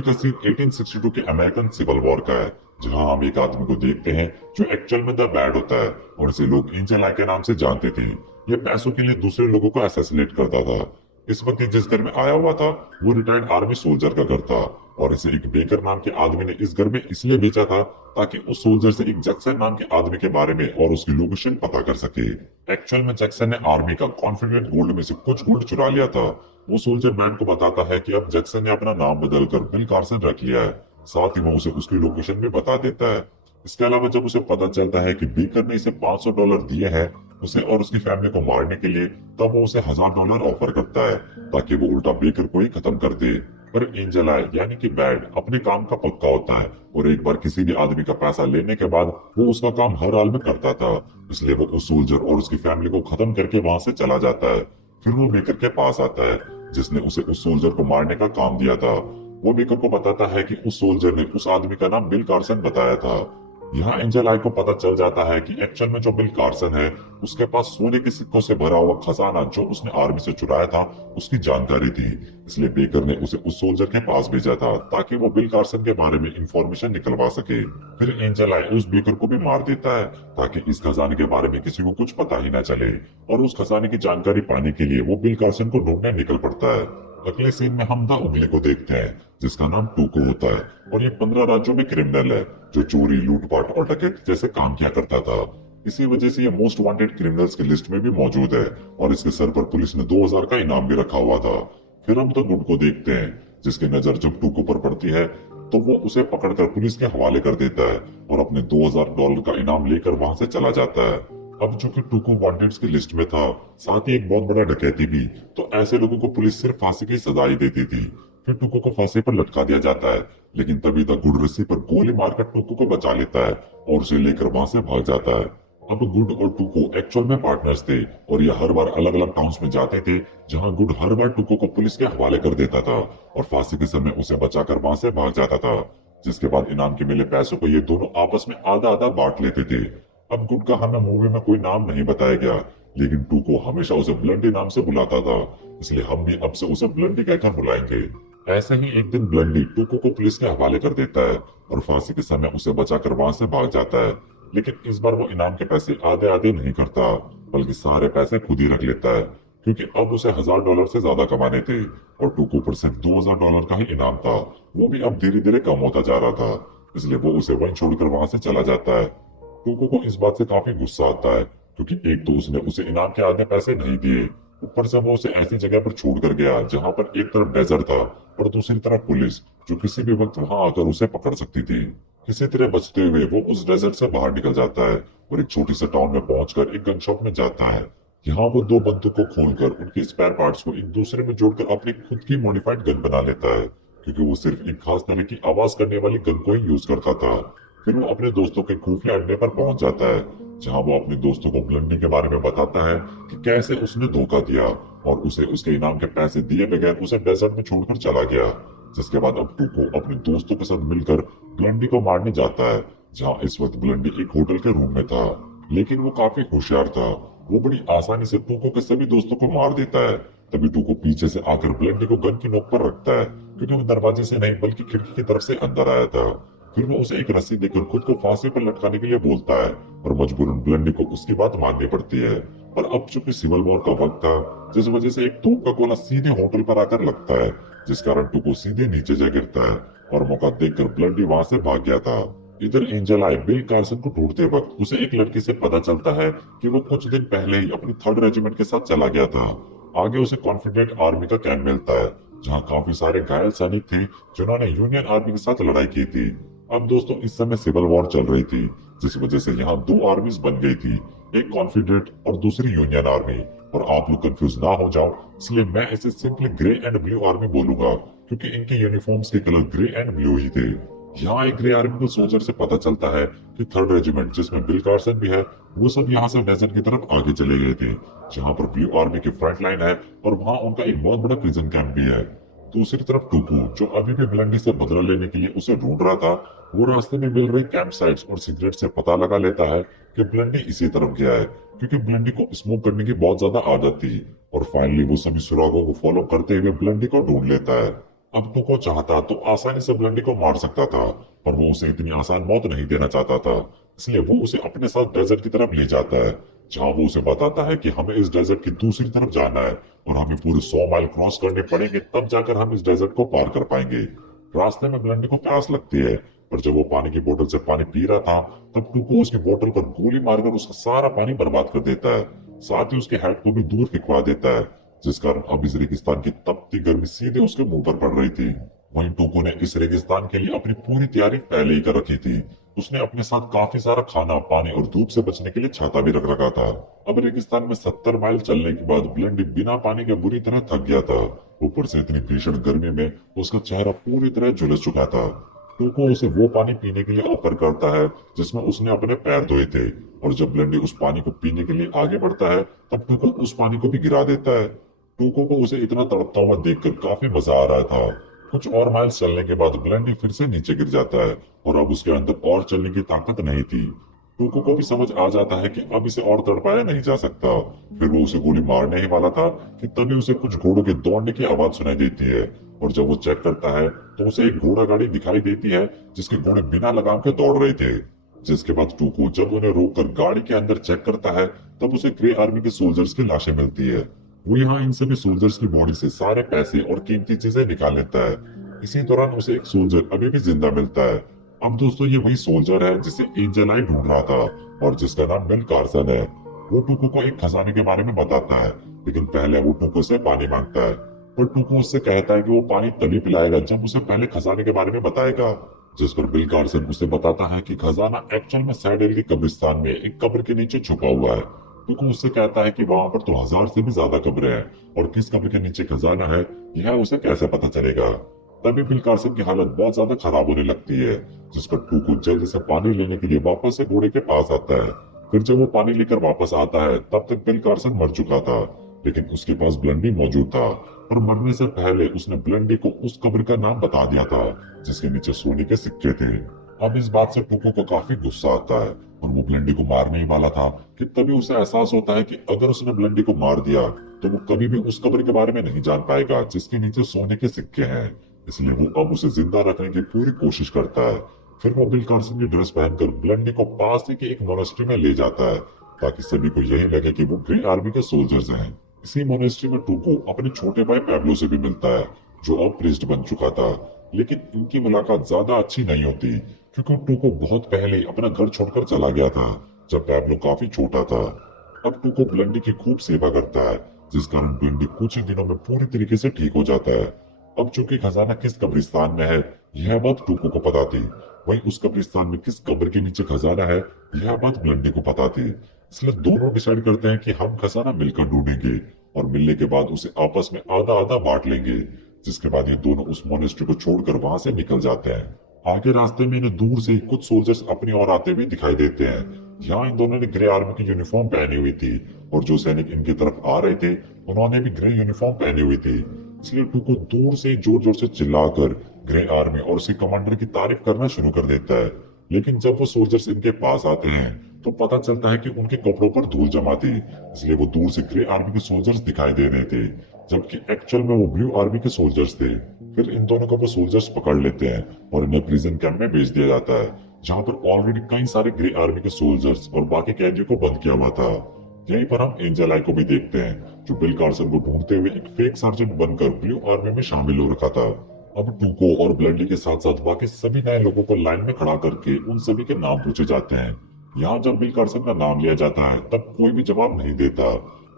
Movie का scene 1862 के American civil war का है, जहां हम एक आदमी को देखते हैं जो एक्चुअल में द बैड होता है और इसे लोग एंजल आई के नाम से जानते थे। ये पैसों के लिए दूसरे लोगों को असैसिनेट करता था। इस वक्त ये जिस घर में आया हुआ था वो रिटायर्ड आर्मी सोल्जर का घर था और इसे एक बेकर नाम के आदमी ने इस घर में इसलिए बेचा था ताकि उस सोल्जर से एक जैक्सन नाम के आदमी के बारे में और उसकी लोकेशन पता कर सके। एक्चुअल में जैक्सन ने आर्मी का कॉन्फिडेंट गोल्ड में से कुछ गोल्ड चुरा लिया था। वो सोल्जर मैन को बताता है कि अब जैक्सन ने अपना नाम बदलकर बिल कार्सन रख लिया है। साथ ही वो उसे उसकी लोकेशन भी बता देता है। इसके अलावा जब उसे पता चलता है कि बेकर ने इसे $500 दिए हैं उसे और उसकी फैमिली को मारने के लिए, तब वो उसे $1000 ऑफर करता है ताकि वो उल्टा बेकर को ही खत्म कर दे। पर एंजल आई यानी कि बैड अपने काम का पक्का होता है और एक बार किसी भी आदमी का पैसा लेने के बाद वो उसका काम हर हाल में करता था। इसलिए वो उस सोल्जर और उसकी फैमिली को खत्म करके वहां से चला जाता है। फिर वो बेकर के पास आता है जिसने उसे उस सोल्जर को मारने का काम दिया था। वो बेकर को बताता है कि उस सोल्जर ने उस आदमी का नाम बिल कार्सन बताया था। यहाँ एंजल आई को पता चल जाता है कि एक्चुअल में जो बिल कार्सन है उसके पास सोने के सिक्कों से भरा हुआ खजाना जो उसने आर्मी से चुराया था उसकी जानकारी थी। इसलिए बेकर ने उसे उस सोल्जर के पास भेजा था ताकि वो बिल कार्सन के बारे में इंफॉर्मेशन निकलवा सके। फिर एंजल आई उस बेकर को भी मार देता है ताकि इस खजाने के बारे में किसी को कुछ पता ही न चले और उस खजाने की जानकारी पाने के लिए वो बिल कार्सन को ढूंढने निकल पड़ता है। अगले सीन में हम द उंगली को देखते हैं जिसका नाम टूको होता है और ये 15 राज्यों में क्रिमिनल है जो चोरी लूटपाट और डकैती जैसे काम किया करता था। इसी वजह से ये मोस्ट वांटेड क्रिमिनल्स की लिस्ट में भी मौजूद है और इसके सर पर पुलिस ने 2000 का इनाम भी रखा हुआ था। फिर हम द गुड को देखते हैं जिसकी नजर जब टूको पर पड़ती है तो वो उसे पकड़कर पुलिस के हवाले कर देता है और अपने $2000 का इनाम लेकर वहां से चला जाता है। अब चूंकि टूको वांटेड्स की लिस्ट में था, साथ ही एक बहुत बड़ा डकैती भी, तो ऐसे लोगों को पुलिस सिर्फ फांसी की सजा ही देती थी। फिर टूको को फांसी पर लटका दिया जाता है, लेकिन तभी तक गुड रस्सी पर गोली मारकर टूको को बचा लेता है और उसे लेकर वहां से भाग जाता है। अब गुड और टूको एक्चुअल में पार्टनर्स थे और ये हर बार अलग अलग टाउन्स में जाते थे जहां गुड हर बार टूको को पुलिस के हवाले कर देता था और फांसी के समय उसे बचाकर वहां से भाग जाता था। जिसके बाद इनाम के मिले पैसों को ये दोनों आपस में आधा आधा बांट लेते थे। अब गुड का हमें मूवी में कोई नाम नहीं बताया गया, लेकिन टूको हमेशा उसे ब्लंडी नाम से बुलाता था, इसलिए हम भी अब से उसे ब्लंडी कहकर बुलाएंगे। ऐसे ही एक दिन ब्लंडी टूको को पुलिस के हवाले कर देता है और फांसी के समय उसे बचाकर वहां से भाग जाता है। लेकिन इस बार वो इनाम के पैसे आधे आधे नहीं करता, बल्कि सारे पैसे खुद ही रख लेता है, क्योंकि अब उसे $1000 से ज्यादा कमाने थे और टूको पर सिर्फ $2000 का ही इनाम था। वो भी अब धीरे धीरे कम होता जा रहा था, इसलिए वो उसे वहीं छोड़कर वहां से चला जाता है। टूको को इस बात से काफी गुस्सा आता है, क्योंकि एक तो उसने उसे इनाम के आधे पैसे नहीं दिए, ऊपर से वो उसे ऐसी जगह पर छोड़ कर गया जहाँ पर एक तरफ डेजर्ट था और दूसरी तरफ पुलिस जो किसी भी वक्त वहां आकर उसे पकड़ सकती थी। किसी तरह बचते हुए वो उस डेजर्ट से बाहर निकल जाता है और एक छोटी सी टाउन में पहुंचकर एक गन शॉप में जाता है। यहाँ वो दो बंदूकों को खोलकर उनके स्पेयर पार्ट्स को एक दूसरे में जोड़कर अपनी खुद की मॉडिफाइड गन बना लेता है, क्योंकि वो सिर्फ एक खास तरह की आवाज करने वाली गन को ही यूज करता था। फिर वो अपने दोस्तों के खुफिया अड्डे पर पहुंच जाता है, जहां वो अपने दोस्तों को ब्लंडी के बारे में बताता है कि कैसे उसने धोखा दिया और उसे उसके इनाम के पैसे दिए बगैर उसे डेजर्ट में छोड़कर चला गया। जिसके बाद अब टूको अपने दोस्तों के साथ मिलकर ब्लंडी को मारने जाता है, जहां इस वक्त ब्लंडी एक होटल के रूम में था। लेकिन वो काफी होशियार था, वो बड़ी आसानी से टूको के सभी दोस्तों को मार देता है। तभी टूको पीछे से आकर ब्लंडी को गन की नोक पर रखता है, क्योंकि वो दरवाजे से नहीं बल्कि खिड़की की तरफ से अंदर आया था। फिर वो उसे एक रस्सी देकर खुद को फांसी पर लटकाने के लिए बोलता है और मजबूरन ब्लंडी को उसकी बात माननी पड़ती है। पर अब चूंकि सिविल वॉर का वक्त था, जिस वजह से एक तोप का गोला सीधे होटल पर आकर लगता है, जिस कारण टूको सीधे नीचे जा गिरता है और मौका देखकर ब्लंडी वहां से भाग गया था। इधर एंजल आई बिल कार्सन को ढूंढते वक्त उसे एक लड़की से पता चलता है कि वो कुछ दिन पहले ही अपनी 3rd रेजिमेंट के साथ चला गया था। आगे उसे कॉन्फिडेंट आर्मी का कैंप मिलता है, जहाँ काफी सारे घायल सैनिक थे जिन्होंने यूनियन आर्मी के साथ लड़ाई की थी। अब दोस्तों इस समय सिविल वॉर चल रही थी, जिस वजह से यहाँ दो आर्मीज बन गई थी, एक कॉन्फिडेंट और दूसरी यूनियन आर्मी। और आप लोग कंफ्यूज ना हो जाओ, इसलिए मैं इसे simply grey and blue army बोलूंगा, क्योंकि इनके यूनिफॉर्म्स के कलर ग्रे एंड ब्लू ही थे। यहाँ एक ग्रे आर्मी को सोल्जर से पता चलता है कि 3rd रेजिमेंट जिसमें बिल कार्सन भी है, वो सब यहाँ से डेजर्ट की तरफ आगे चले गए थे, जहाँ पर ब्लू आर्मी की फ्रंट लाइन है और वहाँ उनका एक बहुत बड़ा प्रिजन कैंप भी है। दूसरी तरफ टूकू, जो अभी भी ब्लंडी से बदला लेने के लिए उसे ढूंढ रहा था, वो रास्ते में मिल रही कैंप साइट्स और सिगरेट से पता लगा लेता है कि ब्लंडी इसी तरफ गया है, क्योंकि ब्लंडी को स्मोक करने की बहुत ज्यादा आदत थी। और फाइनली वो सभी सुरागों को फॉलो करते हुए ब्लंडी को ढूंढ लेता है। अब टूको चाहता तो आसानी से ब्लंडी को मार सकता था, पर वो उसे इतनी आसान मौत नहीं देना चाहता था। इसलिए वो उसे अपने साथ डेजर्ट की तरफ ले जाता है, जहाँ वो उसे बताता है कि हमें इस डेजर्ट की दूसरी तरफ जाना है और हमें पूरे 100 माइल क्रॉस करने पड़ेंगे, तब जाकर हम इस डेजर्ट को पार कर पाएंगे। रास्ते में ब्लंडी को प्यास लगती है, पर जब वो पानी की बोतल से पानी पी रहा था, तब टूको उसकी बोतल पर गोली मारकर उसका सारा पानी बर्बाद कर देता है। साथ ही उसके हेड को भी दूर फिकवा देता है, जिस कारण अब इस रेगिस्तान की तपती गर्मी सीधे उसके मुंह पर पड़ रही थी। वहीं टूको ने इस रेगिस्तान के लिए अपनी पूरी तैयारी पहले ही कर रखी थी। उसने अपने साथ काफी सारा खाना, पानी और धूप से बचने के लिए छाता भी रख रखा था। अब रेगिस्तान में 70 माइल चलने के बाद ब्लंडी बिना पानी के बुरी तरह थक गया था। ऊपर से इतनी भीषण गर्मी में उसका चेहरा पूरी तरह झुलस चुका था। टूको उसे वो पानी पीने के लिए ऑफर करता है जिसमें उसने अपने पैर धोए थे, और जब ब्लंडी उस पानी को पीने के लिए आगे बढ़ता है, तब टूको उस पानी को भी गिरा देता है। टूको को उसे इतना तड़पता हुआ देखकर काफी मजा आ रहा था। कुछ और माइल्स चलने के बाद ब्लंडी फिर से नीचे गिर जाता है, और अब उसके अंदर और चलने की ताकत नहीं थी। टूको को भी समझ आ जाता है कि अब इसे और तड़पाया नहीं जा सकता। फिर वो उसे गोली मारने ही वाला था कि तभी उसे कुछ घोड़ों के दौड़ने की आवाज सुनाई देती है, और जब वो चेक करता है तो उसे एक घोड़ा गाड़ी दिखाई देती है जिसके घोड़े बिना लगाम के दौड़ रहे थे। जिसके बाद टूको जब उन्हें रोककर गाड़ी के अंदर चेक करता है, तब उसे ग्रे आर्मी के सोल्जर्स की लाशें मिलती है। वो यहाँ इन सभी सोल्जर्स की बॉडी से सारे पैसे और कीमती चीजें निकाल लेता है। इसी दौरान उसे एक सोल्जर अभी भी जिंदा मिलता है। अब दोस्तों ये वही सोल्जर है जिसे एंजल आई ढूंढ रहा था, और जिसका नाम बिल कार्सन है। वो टूको को एक खजाने के बारे में बताता है, लेकिन पहले वो टूको से पानी मांगता है। पर टूको उससे कहता है कि वो पानी तभी पिलाएगा जब उसे पहले खजाने के बारे में बताएगा। जिस पर बिल कार्सन उसे बताता है कि खजाना एक्चुअल में सैडेल की कब्रिस्तान में एक कब्र के नीचे छुपा हुआ है। टूको उससे कहता है कि वहां पर तो 1000 से भी ज्यादा कब्रें हैं, और किस कब्र के नीचे खजाना है यह उसे कैसे पता चलेगा। तभी बिल कार्सन की हालत बहुत ज्यादा खराब होने लगती है, जिस पर टूको जल्दी से पानी लेने के लिए वापस से घोड़े के पास आता है। फिर जब वो पानी लेकर वापस आता है, तब तक बिल कार्सन मर चुका था, लेकिन उसके पास ब्लंडी मौजूद था, और मरने से पहले उसने ब्लंडी को उस कब्र का नाम बता दिया था जिसके नीचे सोने के सिक्के थे। अब इस बात से टूको को काफी गुस्सा आता है, और वो ब्लंडी को मारने ही वाला था कि तभी उसे एहसास होता है कि अगर उसने ब्लंडी को मार दिया तो वो कभी भी उस कब्र के बारे में नहीं जान पाएगा जिसके नीचे सोने के सिक्के हैं। इसलिए वो अब उसे जिंदा रखने की पूरी कोशिश करता है। फिर वो बिल कार्सन की ड्रेस पहनकर ब्लंडी को पास ही के एक मोनेस्ट्री में ले जाता है, ताकि सभी को यही लगे कि वो ग्रे आर्मी के सोल्जर्स हैं। इसी मोनेस्ट्री में टूको अपने छोटे भाई पैब्लो से भी मिलता है, जो अब प्रीस्ट बन चुका था। लेकिन इनकी मुलाकात ज्यादा अच्छी नहीं होती, क्योंकि टूको बहुत पहले ही अपना घर छोड़कर चला गया था जब पैब्लो काफी छोटा था। अब टूको ब्लंडी की खूब सेवा करता है, जिस कारण ब्लंडी कुछ ही दिनों में पूरी तरीके से ठीक हो जाता है। अब चूंकि खजाना किस कब्रिस्तान में है यह बात टूको को पता थी, वहीं उस कब्रिस्तान में किस कब्र के नीचे खजाना है यह बात ब्लंडी को पता थी। इसलिए दोनों डिसाइड करते हैं कि हम खजाना मिलकर ढूंढेंगे, और मिलने के बाद उसे आपस में आधा आधा बांट लेंगे। जिसके बाद ये दोनों उस मोनेस्ट्री को छोड़कर वहां से निकल जाते हैं। आगे रास्ते में इन्हें दूर से कुछ सोल्जर्स अपनी ओर आते हुए दिखाई देते हैं। यहाँ इन दोनों ने ग्रे आर्मी की यूनिफॉर्म पहनी हुई थी, और जो सैनिक इनकी तरफ आ रहे थे उन्होंने भी ग्रे यूनिफॉर्म पहनी हुई थी। इसलिए टूको दूर से जोर जोर से चिल्लाकर ग्रे आर्मी और उसके कमांडर की तारीफ करना शुरू कर देता है। लेकिन जब वो सोल्जर्स इनके पास आते हैं तो पता चलता है कि उनके कपड़ों पर धूल जमा थी, इसलिए वो दूर से ग्रे आर्मी के सोल्जर्स दिखाई दे रहे थे, जबकि एक्चुअल में वो ब्लू आर्मी के सोल्जर्स थे। फिर इन दोनों को वो सोल्जर्स पकड़ लेते हैं और इन्हें प्रिजन कैंप में भेज दिया जाता है, जहाँ पर ऑलरेडी कई सारे ग्रे आर्मी के सोल्जर्स और बाकी कैदियों को बंद किया हुआ था। यहीं पर हम एंजल आई को भी देखते हैं, जो बिल कार्सन को ढूंढते हुए एक फेक सर्जेंट बनकर ब्लू आर्मी में शामिल हो रखा था। अब टूको और ब्लंडी के साथ साथ बाकी सभी नए लोगों को लाइन में खड़ा करके उन सभी के नाम पूछे जाते हैं। यहाँ जब बिल कार्सन का नाम लिया जाता है तब कोई भी जवाब नहीं देता।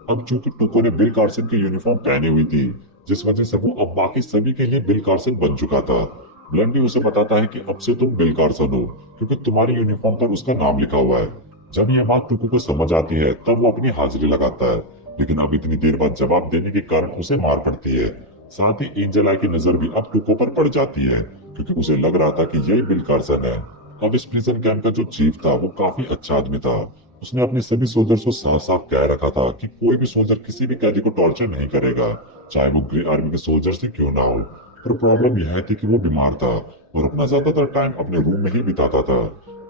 अब चूंकि टूको ने बिल कार्सन की यूनिफॉर्म पहनी हुई थी, जिस वजह से वो अब बाकी सभी के लिए बिल कार्सन बन चुका था। ब्लंडी उसे बताता है कि अब से तुम बिल कार्सन हो, क्योंकि तुम्हारी यूनिफॉर्म पर उसका नाम लिखा हुआ है। जब यह बात टूको को समझ आती है तब वो अपनी हाजिरी लगाता है, लेकिन अब इतनी देर बाद जवाब देने के कारण उसे मार पड़ती है। साथ ही एंजल आई की नजर भी अब टूको पर पड़ जाती है, क्योंकि उसे लग रहा था कि यही बिल कार्सन है। अब इस प्रिजन कैंप का जो चीफ था वो काफी अच्छा आदमी था। उसने अपने सभी सोल्जर्स को साफ साफ कह रखा था कि कोई भी सोल्जर किसी भी कैदी को टॉर्चर नहीं करेगा, चाहे वो ग्रे आर्मी के सोल्जर से क्यों ना हो। पर प्रॉब्लम यह थी कि वो बीमार था और अपना ज्यादातर टाइम अपने रूम में ही बिताता था,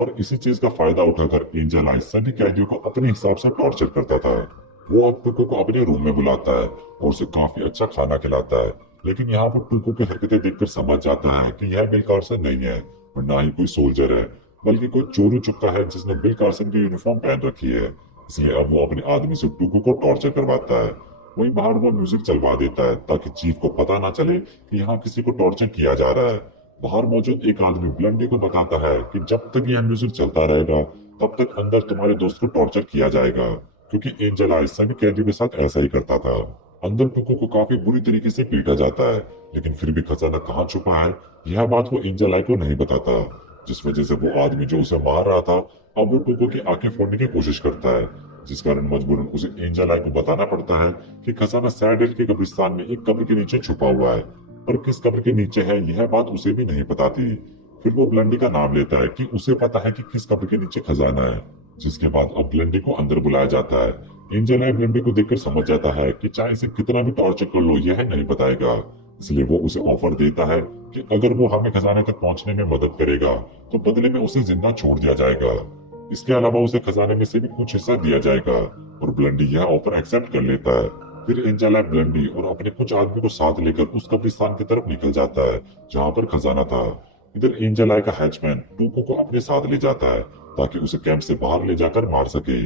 और इसी चीज का फायदा उठाकर एंजल आई सभी कैदियों को अपने हिसाब से टॉर्चर करता था। वो अब टुको को अपने रूम में बुलाता है और उसे काफी अच्छा खाना खिलाता है, लेकिन यहाँ पर टूको की हरकतें देखकर समझ जाता है कि यह बिल कार्सन नहीं है और ना ही कोई सोल्जर है, बल्कि कोई चोरू चुक्का है जिसने बिल कार्सन की यूनिफॉर्म पहन रखी है। इसलिए अब वो अपने आदमी से टूको को टॉर्चर करवाता है। वहीं बाहर वो म्यूजिक चलवा देता है ताकि चीफ को पता ना चले कि यहाँ किसी को टॉर्चर किया जा रहा है। बाहर मौजूद एक आदमी ब्लंडी को बताता है कि जब तक यह म्यूजिक चलता रहेगा तब तक अंदर तुम्हारे दोस्त को टॉर्चर किया जाएगा, क्योंकि एंजेला इस सभी कैदियों के साथ ऐसा ही करता था। अंदर टुको को काफी बुरी तरीके से पीटा जाता है, लेकिन फिर भी खजाना कहाँ छुपा है यह बात वो एंजेला को नहीं बताता, जिस वजह से वो आदमी जो उसे मार रहा था अब वो टुको की आंखें फोड़ने की कोशिश करता है, जिस कारण मजबूरन उसे एंजेला को बताना पड़ता है कि खजाना सैडेल के कब्रिस्तान में एक कब्र के नीचे छुपा हुआ है, पर किस कब्र के नीचे है यह बात उसे भी नहीं पता थी। फिर वो ब्लंडी का नाम लेता है कि उसे पता है कि किस कब्र के नीचे खजाना है, जिसके बाद अब ब्लंडी को अंदर बुलाया जाता है। एंजेला ब्लंडी को देखकर समझ जाता है कि चाहे इसे कितना भी टॉर्चर कर लो यह नहीं बताएगा, इसलिए वो उसे ऑफर देता है कि अगर वो हमें खजाने तक पहुंचने में मदद करेगा तो बदले में उसे जिंदा छोड़ दिया जाएगा। इसके अलावा उसे खजाने में से भी कुछ हिस्सा दिया जाएगा और ब्लंडी यह ऑफर एक्सेप्ट कर लेता है। फिर एंजेला ब्लंडी और अपने कुछ आदमी को साथ लेकर उस कब्रिस्तान की तरफ निकल जाता है जहाँ पर खजाना था। इधर एंजेला का हैचमैन टूको को अपने साथ ले जाता है ताकि उसे कैंप से बाहर ले जाकर मार सके।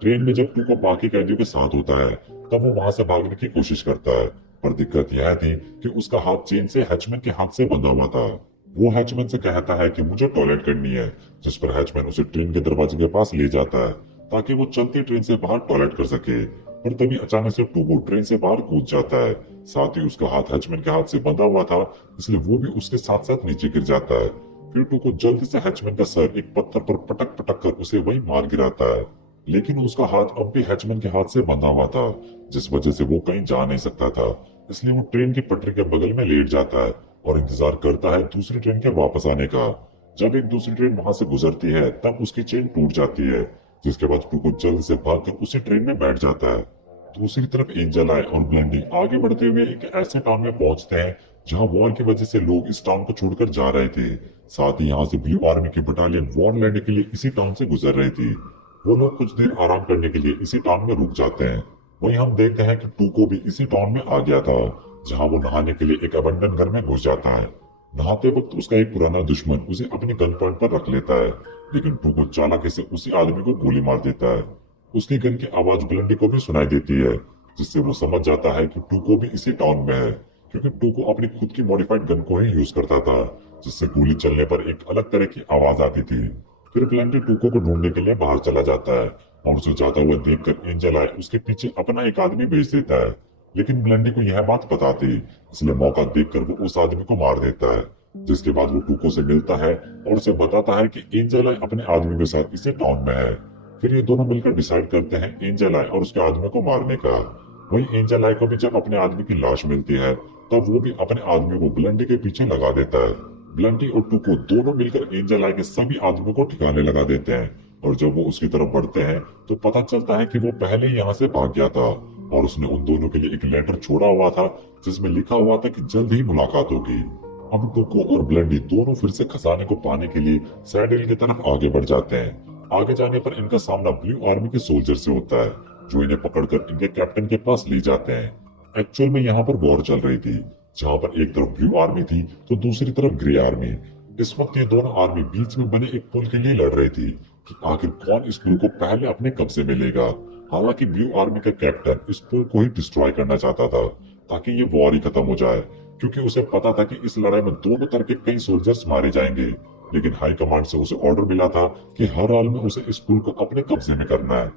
ट्रेन में जब टूको बाकी कैदियों के साथ होता है तब वो वहां से भागने की कोशिश करता है, पर दिक्कत यह थी कि उसका हाथ चेन से हैचमैन के हाथ से बंधा हुआ था। वो हैचमैन से कहता है कि मुझे टॉयलेट करनी है, जिस पर हैचमैन उसे ट्रेन के दरवाजे के पास ले जाता है ताकि वो चलती ट्रेन से बाहर टॉयलेट कर सके। पर तभी अचानक से टूको ट्रेन से बाहर कूद जाता है, साथ ही उसका हाथ हैचमैन के हाथ से बंधा हुआ था, इसलिए वो भी उसके साथ साथ नीचे गिर जाता है। फिर टूको जल्दी से हैचमैन का सर एक पत्थर पर पटक पटक कर उसे वही मार गिराता है, लेकिन उसका हाथ अब भी हैचमैन के हाथ से बंधा हुआ था, जिस वजह से वो कहीं जा नहीं सकता था। इसलिए वो ट्रेन की पटरी के बगल में लेट जाता है और इंतजार करता है दूसरी ट्रेन के वापस आने का। जब एक दूसरी ट्रेन वहां से गुजरती है तब उसकी चेन टूट जाती है, जिसके बाद टूको जल्द से भागकर उसी ट्रेन में बैठ जाता है। दूसरी तरफ एंजेला और ब्लंडी आगे बढ़ते हुए एक ऐसे टाउन में पहुंचते हैं जहां वॉर की वजह से लोग इस टाउन को छोड़कर जा रहे थे। साथ ही यहाँ से ब्लू आर्मी की बटालियन वॉर लड़ने के लिए इसी टाउन से गुजर रही थी। वो लोग कुछ देर आराम करने के लिए इसी टाउन में रुक जाते हैं। वहीं हम देखते हैं कि टूको भी इसी टाउन में आ गया था, जहां वो नहाने के लिए एक अबंडन घर में घुस जाता है। नहाते वक्त उसका एक पुराना दुश्मन उसे अपनी गन पॉइंट पर रख लेता है, लेकिन टूको चालाकी से उसी आदमी को गोली मार देता है। उसकी गन की आवाज ब्लंडी को भी सुनाई देती है, जिससे वो समझ जाता है कि टूको भी इसी टाउन में है, क्योंकि टूको अपनी खुद की मॉडिफाइड गन को ही यूज करता था, जिससे गोली चलने पर एक अलग तरह की आवाज आती थी। फिर ब्लंडी टूको को ढूंढने के लिए बाहर चला जाता है और उसे जाता हुआ देखकर एंजेला उसके पीछे अपना एक आदमी भेज देता है, लेकिन ब्लंडी को यह बात पता थी, इसलिए मौका देखकर वो उस आदमी को मार देता है। जिसके बाद वो टूको से मिलता है और उसे बताता है कि एंजेला अपने आदमी के साथ इसी टाउन में है। फिर ये दोनों मिलकर डिसाइड करते हैं एंजेला और उसके आदमी को मारने का। वहीं एंजेला को भी जब अपने आदमी की लाश मिलती है तब वो भी अपने आदमी को ब्लंडी के पीछे लगा देता है। ब्लंडी और टूको दोनों मिलकर एंजेला के सभी आदमियों को ठिकाने लगा देते हैं, और जब वो उसकी तरफ बढ़ते हैं तो पता चलता है कि वो पहले ही यहाँ से भाग गया था और उसने उन दोनों के लिए एक लेटर छोड़ा हुआ था जिसमें लिखा हुआ था कि जल्द ही मुलाकात होगी। अब टूको और ब्लंडी दोनों फिर से खजाने को पाने के लिए सैडेल की तरफ आगे बढ़ जाते हैं। आगे जाने पर इनका सामना ब्लू आर्मी के सोल्जर से होता है, जो इन्हें पकड़कर इनके कैप्टन के पास ले जाते हैं। एक्चुअल में यहाँ पर वॉर चल रही थी, जहाँ पर एक तरफ ब्लू आर्मी थी तो दूसरी तरफ ग्रे आर्मी। इस वक्त ये दोनों आर्मी बीच में बने एक पुल के लिए लड़ रही थी कि आखिर कौन इस पुल को पहले अपने कब्जे में लेगा। हालांकि ब्लू आर्मी का कैप्टन इस पुल को ही डिस्ट्रॉय करना चाहता था ताकि ये वॉर ही खत्म हो जाए, क्योंकि उसे पता था कि इस लड़ाई में दोनों तरह के कई सोल्जर्स मारे जाएंगे। लेकिन हाई कमांड से उसे ऑर्डर मिला था कि हर हाल में उसे इस पुल को अपने कब्जे में करना है,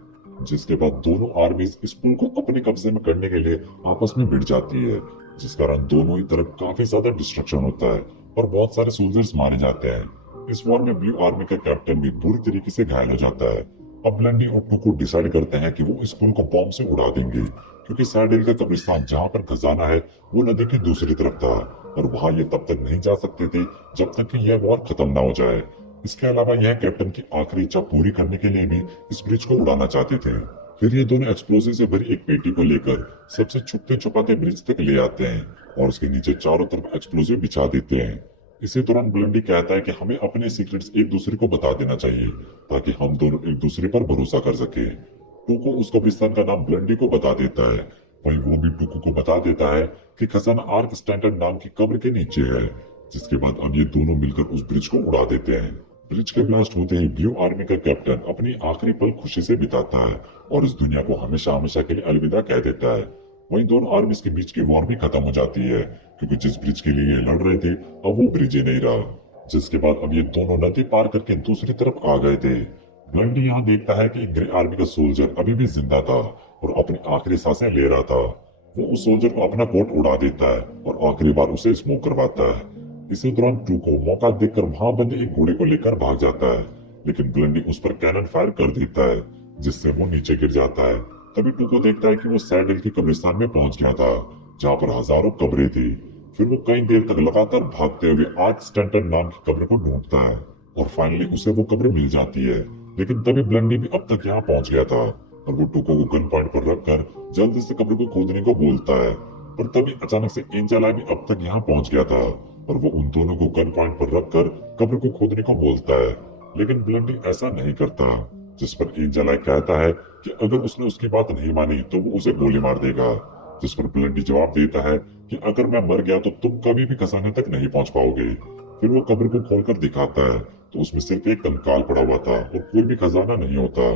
जिसके बाद दोनों आर्मीज इस पुल को अपने कब्जे में करने के लिए आपस में भिड़ जाती है, जिस कारण दोनों ही तरफ काफी ज्यादा डिस्ट्रक्शन होता है और बहुत सारे सोल्जर्स मारे जाते हैं। इस वॉर में ब्लू आर्मी का कैप्टन भी बुरी तरीके से घायल हो जाता है। अब ब्लंडी और टूको डिसाइड करते हैं कि वो इस पुल को बॉम्ब से उड़ा देंगे, क्योंकि सैडेल का कब्रिस्तान जहाँ पर खजाना है वो नदी की दूसरी तरफ था और वहां ये तब तक नहीं जा सकते थे जब तक कि यह वॉर खत्म ना हो जाए। इसके अलावा यह कैप्टन की आखिरी इच्छा पूरी करने के लिए भी इस ब्रिज को उड़ाना चाहते थे। फिर ये दोनों एक्सप्लोजिव से भरी एक पेटी को लेकर सबसे छुपते छुपाते ब्रिज तक ले आते हैं और उसके नीचे चारों तरफ एक्सप्लोजिव बिछा देते हैं। इसी दौरान ब्लंडी कहता है कि हमें अपने सीक्रेट्स एक दूसरे को बता देना चाहिए ताकि हम दोनों एक दूसरे पर भरोसा कर सके। टूको उस कब्रिस्तान का नाम ब्लंडी को बता देता है, वहीं वो भी टूकू को बता देता है कि खजाना आर्क स्टैंडर्ड नाम की कब्र के नीचे है। जिसके बाद अब ये दोनों मिलकर उस ब्रिज को उड़ा देते हैं। ब्रिज के ब्लास्ट होते ही ब्लू आर्मी का कैप्टन अपनी आखिरी पल खुशी से बिताता है और इस दुनिया को हमेशा हमेशा के लिए अलविदा कह देता है। वहीं दोनों आर्मीज के बीच की वॉर भी खत्म हो जाती है, क्योंकि जिस ब्रिज के लिए ये लड़ रहे थे अब वो ब्रिज ही नहीं रहा। जिसके बाद अब ये दोनों नदी पार करके दूसरी तरफ आ गए थे। ब्लंडी यहाँ देखता है कि ग्रे आर्मी का सोल्जर अभी भी जिंदा था और अपनी आखिरी सांसें ले रहा था। वो उस सोल्जर को अपना कोट उड़ा देता है और आखिरी बार उसे स्मोक करवाता है। इसी दौरान टूको मौका देखकर वहां बंदे एक घोड़े को लेकर भाग जाता है, लेकिन ब्लंडी उस पर कैनन फायर कर देता है, जिससे वो नीचे गिर जाता है। तभी टूको देखता है कि वो सैंडल के कब्रिस्तान में पहुंच गया था, जहाँ पर हजारों कब्रें थी। फिर वो कई देर तक लगातार भागते हुए आर्क स्टैंटन नाम की कब्र को ढूंढता है और फाइनली उसे वो कब्र मिल जाती है। लेकिन तभी ब्लंडी भी अब तक यहाँ पहुंच गया था और वो टूको को गन पॉइंट पर रखकर जल्दी से कब्र को खोदने को बोलता है। पर तभी अचानक से एंजेला भी अब तक यहाँ पहुंच गया था और वो उन दोनों को गन पॉइंट पर रखकर कब्र को खोदने को बोलता है। लेकिन ब्लंडी ऐसा नहीं करता, जिस पर एंजेला कहता है कि अगर उसने उसकी बात नहीं मानी तो वो उसे गोली मार देगा। जिस पर ब्लंडी जवाब देता है कि अगर मैं मर गया तो तुम कभी भी खजाने तक नहीं पहुंच पाओगे। फिर वो कब्र को खोलकर दिखाता है तो उसमें सिर्फ एक कंकाल पड़ा हुआ था और कोई भी खजाना नहीं होता।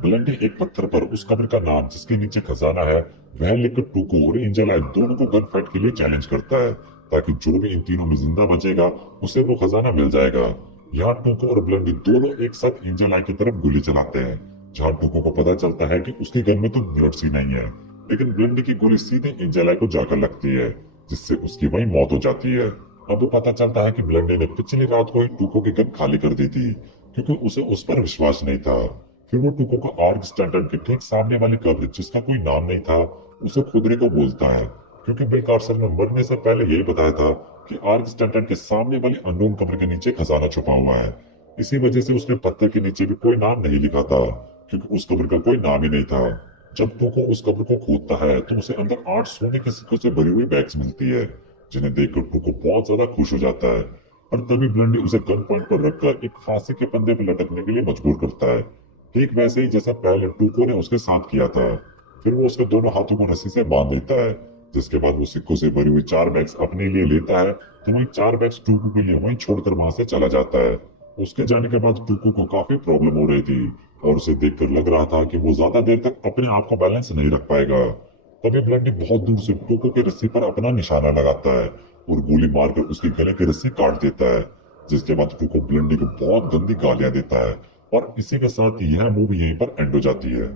ब्लंडी एक पत्थर पर उस कब्र का नाम जिसके नीचे खजाना है वह लिखकर टूको और एंजेला दोनों को गन फाइट के लिए चैलेंज करता है, ताकि जो भी इन तीनों में जिंदा बचेगा उसे वो खजाना मिल जाएगा। यहाँ टूको और ब्लंडी दोनों एक साथ एंजेला की तरफ गोली चलाते हैं, जहाँ टूको को पता चलता है कि उसकी गन में तो बुलेट्स ही नहीं है। लेकिन ब्लंडी की गोली सीधे एंजेला को जाकर लगती है, जिससे उसकी वही मौत हो जाती है। अब पता चलता है कि ब्लंडी ने पिछली रात को ही टूको की गन खाली कर दी थी, क्योंकि उसे उस पर विश्वास नहीं था। फिर वो टूको को आर्क स्टैंटन के ठीक सामने वाली कब्र जिसका कोई नाम नहीं था उसे खोदने को बोलता है, क्योंकि बिल कार्सन ने मरने से पहले यही बताया था कि आर्क स्टैंटन के सामने वाली अननोन कब्र के नीचे खजाना छुपा हुआ है। इसी वजह से उसने पत्थर के नीचे भी कोई नाम नहीं लिखा था, क्योंकि उस कब्र का कोई नाम ही नहीं था। जब टूको उस कब्र को खोदता है तो उसे अंदर 8 सोने के सिक्कों से भरी हुई बैग्स मिलती है, जिन्हें देखकर टूको बहुत ज्यादा खुश हो जाता है। और तभी ब्लंडी उसे गन पॉइंट पर रखकर एक फांसी के फंदे पर लटकने के लिए मजबूर करता है, ठीक वैसे ही जैसा पहले टूको ने उसके साथ किया था। फिर वो उसके दोनों हाथों को रस्सी से बांध देता है, जिसके बाद वो सिक्कों से भरी हुई 4 बैग्स अपने लिए लेता है, तो वही 4 बैग्स टूको के लिए वहीं छोड़कर वहां से चला जाता है। उसके जाने के बाद टूको को काफी प्रॉब्लम हो रही थी और उसे देखकर लग रहा था कि वो ज्यादा देर तक अपने आप को बैलेंस नहीं रख पाएगा। तभी ब्लंडी बहुत दूर से टूको की रस्सी पर अपना निशाना लगाता है और गोली मारकर उसके गले की रस्सी काट देता है। जिसके बाद टूको ब्लंडी को बहुत गंदी गालियां देता है और इसी के साथ यह मूवी यहीं पर एंड हो जाती है।